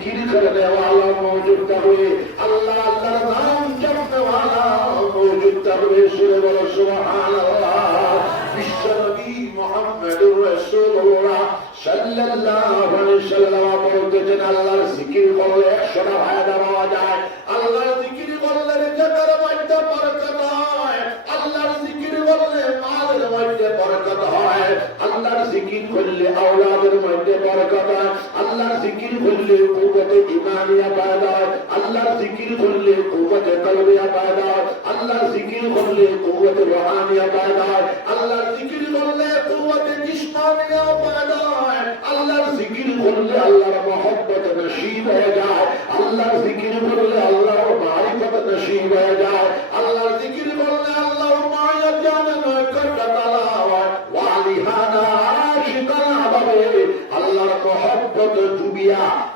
বিক্রি করে দেওয়ালা মজুদ থাকবে আল্লাহ আল্লাহ নাম জপতেওয়ালা মজুদ থাকবে সুরে বলো, সুবহানাল্লাহ। বিশ্বনবী মুহাম্মদুর রাসূলুল্লাহ সাল্লাল্লাহু আলাইহি সাল্লাম বলতেছেন, আল্লাহর জিকির করলে 100 টা ফায়দা পাওয়া যায়। আল্লাহর জিকির করলে মধ্যে বরকত হয়। আল্লাহর জিকির করলে মালের মধ্যে বরকত হয়। আল্লাহর জিকির করলে আওলাদের মধ্যে বরকত হয়। জিকির করলে কুওয়াতে ঈমানিয়া পয়দা হয় আল্লাহর জিকির করলে কুওয়াতে কলবিয়া পয়দা হয় আল্লাহর জিকির করলে কুওয়াতে রুহানিয়া পয়দা হয় আল্লাহর জিকির করলে কুওয়াতে জিসমানিয়া পয়দা হয় আল্লাহর জিকির করলে আল্লাহর মহব্বত নসিব হয়ে যায় আল্লাহর জিকির করলে আল্লাহর মারিফত নসিব হয়ে যায় আল্লাহর জিকির করলে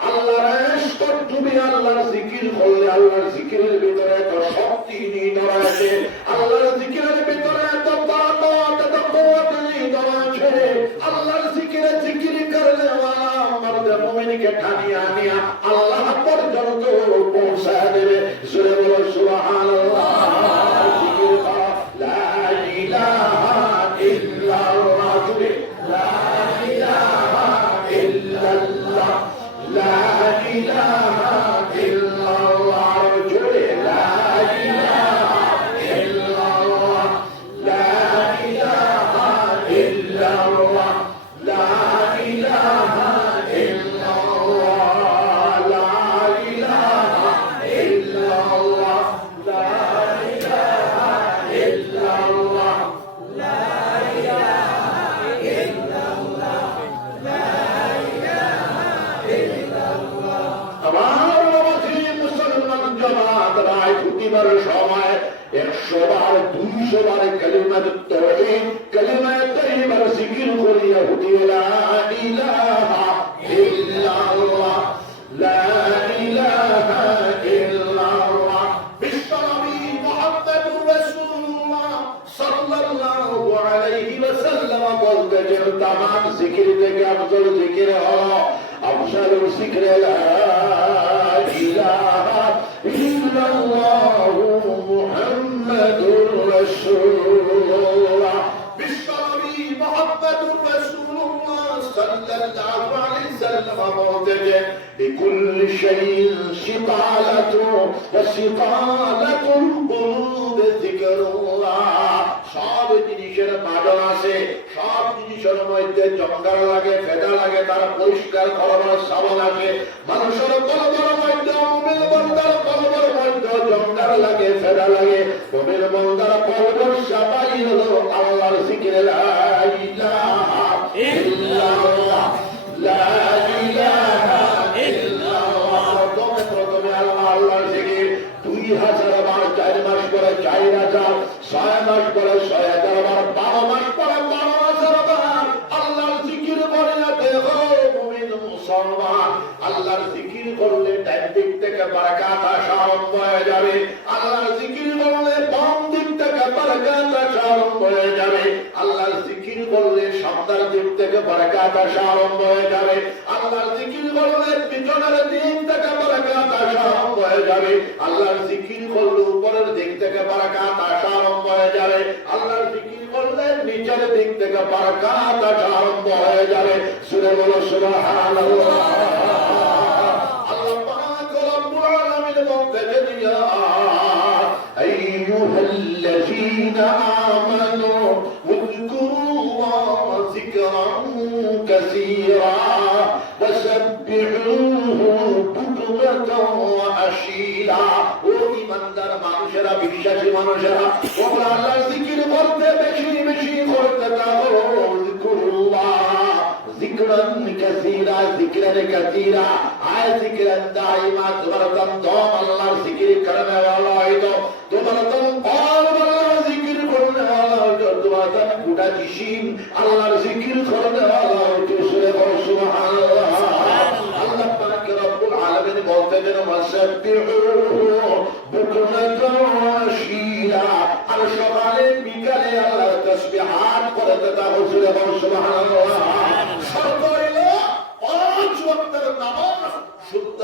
আল্লাহর ইশক ডুবিয়া আল্লাহর জিকির করলে, আল্লাহর জিকিরের ভিতরে এত শক্তি নিহিত করলে মর্দ মুমিনকে ঠানিয়া নিয়া পরিবার সময় একশো বার দুইশো বারে কালিমার তরে কালিমা তৈবার জিকির করিয়া উঠিলা ইলাহা ইল্লাল্লাহ লা ইলাহা ইল্লাল্লাহ বিশ্বনবী মুহাম্মদুর রাসূলুল্লাহ সাল্লাল্লাহু আলাইহি ওয়াসাল্লাম বলতে যে তামাম জিকির থেকে আফজল জিকির হলো আফজালুল জিকির লা ইলাহা إلا الله محمد رسول الله بالصبر محمد رسول الله صلى الله عليه وسلم موجه لكل شيء شطالة وشطالة القلوب ذكر الله সব জিনিসের বাদল আছে সব জিনিসের মধ্যে জঙ্গল লাগে ফেদা লাগে তারা পরিষ্কার করবার সাবল আছে মানুষের কলবর মধ্যে অমিল বন্দার কলবর জঙ্গল লাগে, ফেরা লাগে। অমিল মন্দার কলবর সবাই হলো আল্লাহর সিকিরে দুই হাজার বার চার মাস করে চাই না ছয় আল্লাহর জিকির করলে দিক থেকে বারাকাত আরম্ভ হয়ে যাবে। উপরের দিক থেকে বারাকাত আরম্ভ হয়ে যাবে। আল্লাহর জিকির করলে দিক থেকে বারাকাত আরম্ভ হয়ে যাবে। সুরে বলো, সুবহানাল্লাহ। বলতেছেন ইয়া আইয়ুহাল্লাযীনা আমানু اذكروا الله ذكرا كثيرا وسبحوه بكرة وأشيلا ও ইমানদার মানুষেরা বিশ্বাসী মানুষেরা তোমরা আল্লাহর জিকির করতে বেশি বেশি করতে থাকো জিকুরুল্লাহ ذكرا كثيرا ذكرا كثيرا আয় ذكرا دائما তোমার তন দম আল্লাহর জিকির করনে ওয়ালা হইতো তোমার তন বারবার জিকির করনে ওয়ালা হইতো তোমার তন গোটা জিসিম আল্লাহর জিকির করনে ওয়ালা হইতো সুরে বল সুবহানাল্লাহ আল্লাহ পাক রব্বুল আলামিন বলতে যেন মাসাবিহু বুকনাতাও আশিরা আর সকালে বিকালে আল্লাহ তাসবিহাত করতে থাকো সুরে বল সুবহানাল্লাহ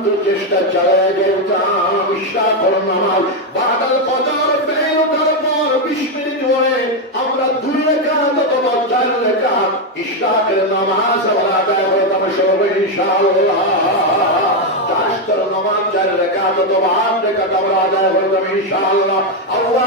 চূড়ান্ত চেষ্টা চালিয়ে যেতাম ইশরাকের নামাজ বাদাল কদর বের ওঠার পর বিশ মিনিট হয়ে আমরা দুই রেখাত অথবা চার রেখাত ইশরাকের নামাজ আমরা চার রেখাত অথবা আট রেখাত আমরা আদায় করতাম ইনশাআল্লাহ। আল্লাহ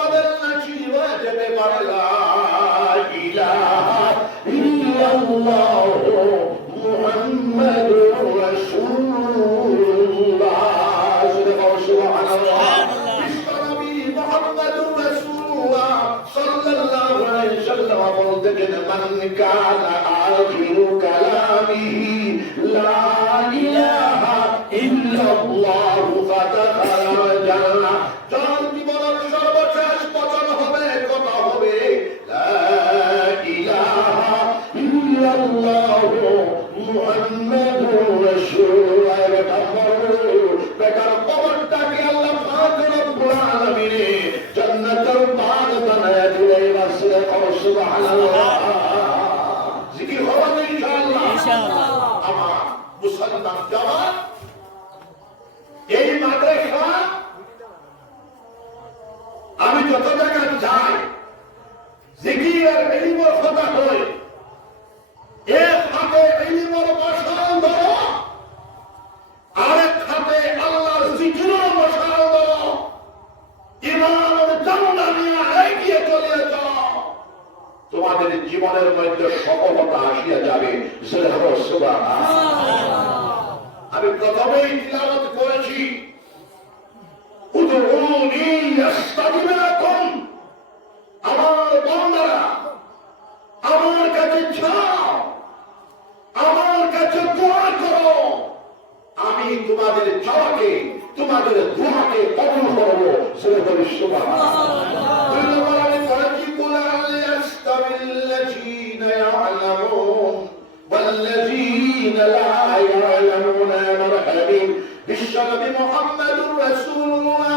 كان آخر كلامه. لا إله إلا الله فدخل যত জায়গায় যাই জিকিরের এলিমর কথা হই এক হাতে এলিমর মশাল ধরো আরেক হাতে আল্লাহর জিকিরের মশাল ধরো। জান্না নিয়ে এগিয়ে চলে যাও। তোমাদের জীবনের মধ্যে সফলতা আসিয়া যাবে আমি প্রথমেই তিলাওয়াত করেছি আমার বান্দারা আমার কাছে চাও আমার কাছে দোয়া করো আমি তোমাদের চাওয়াকে তোমাদের দোয়াকে কবুল করবো সেটা বলি সুবহানাল্লাহ আমি করেছি কুল আল ইয়াস্তাবিল লাযীনা ইয়ালামুন والذين لا يعلمون مرحبا بالشرف محمد رسول الله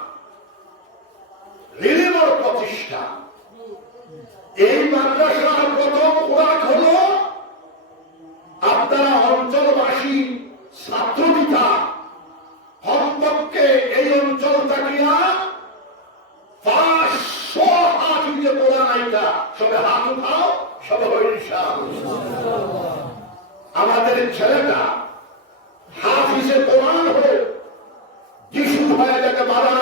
অঞ্চল থাকিয়া পাঁচশো হাফিজে কোরআন আইতা সবে হাত উঠাও, সবে আমাদের ছেলেটা হাফিজে কোরআন হোক যিশু তাকে যাকে বাধা